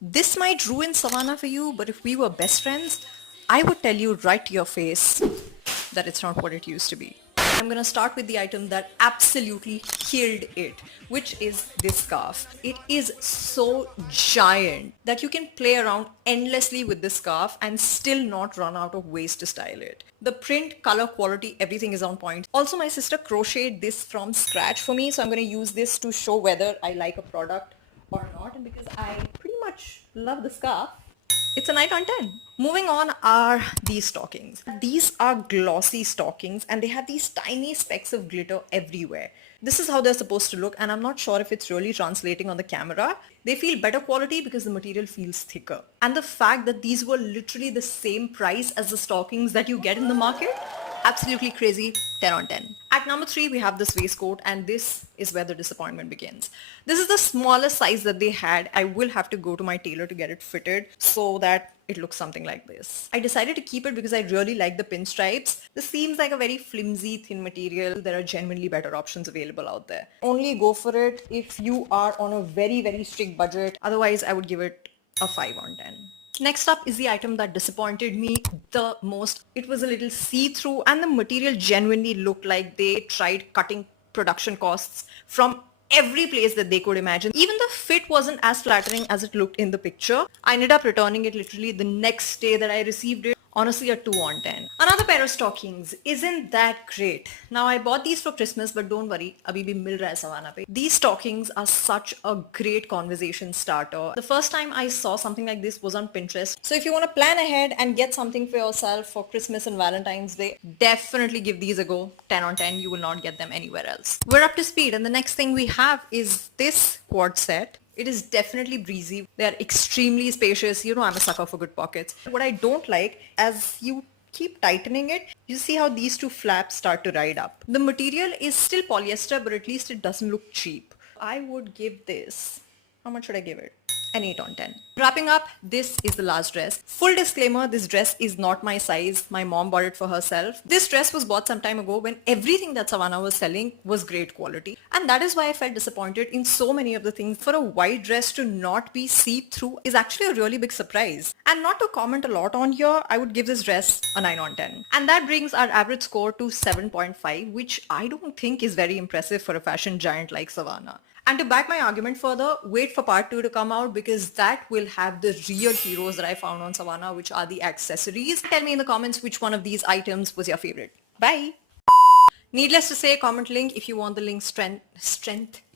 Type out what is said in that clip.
This might ruin Savannah for you, but if we were best friends, I would tell you right to your face that it's not what it used to be. I'm gonna start with the item that absolutely killed it, which is this scarf. It is so giant that you can play around endlessly with this scarf and still not run out of ways to style it. The print, color, quality, everything is on point. Also, my sister crocheted this from scratch for me, so I'm gonna use this to show whether I like a product or not, and because I pretty much love the scarf, it's a 9 on 10. Moving on are these stockings. These are glossy stockings and they have these tiny specks of glitter everywhere. This is how they're supposed to look, and I'm not sure if it's really translating on the camera. They feel better quality because the material feels thicker. And the fact that these were literally the same price as the stockings that you get in the market, absolutely crazy. 10 on 10. At number 3, we have this waistcoat, and this is where the disappointment begins. This is the smallest size that they had. I will have to go to my tailor to get it fitted so that it looks something like this. I decided to keep it because I really like the pinstripes. This seems like a very flimsy, thin material. There are genuinely better options available out there. Only go for it if you are on a very, very strict budget. Otherwise, I would give it a 5 on 10. Next up is the item that disappointed me the most. It was a little see-through and the material genuinely looked like they tried cutting production costs from every place that they could imagine. Even the fit wasn't as flattering as it looked in the picture. I ended up returning it literally the next day that I received it. Honestly, a 2 on 10. Another pair of stockings. Isn't that great? Now, I bought these for Christmas, but don't worry, abhi bhi mil raha hai Savannah pe. These stockings are such a great conversation starter. The first time I saw something like this was on Pinterest. So if you want to plan ahead and get something for yourself for Christmas and Valentine's Day, definitely give these a go. 10 on 10. You will not get them anywhere else. We're up to speed, and the next thing we have is this quad set. It is definitely breezy. They are extremely spacious. You know, I'm a sucker for good pockets. What I don't like, as you keep tightening it, you see how these two flaps start to ride up. The material is still polyester, but at least it doesn't look cheap. I would give this, how much should I give it? An 8 on 10. Wrapping up, this is the last dress. Full disclaimer, this dress is not my size. My mom bought it for herself. This dress was bought some time ago when everything that Savannah was selling was great quality. And that is why I felt disappointed in so many of the things. For a white dress to not be see-through is actually a really big surprise. And not to comment a lot on here, I would give this dress a 9 on 10. And that brings our average score to 7.5, which I don't think is very impressive for a fashion giant like Savannah. And to back my argument further, wait for part 2 to come out because that will have the real heroes that I found on Savannah, which are the accessories. Tell me in the comments which one of these items was your favorite. Bye! Needless to say, comment link if you want the link strength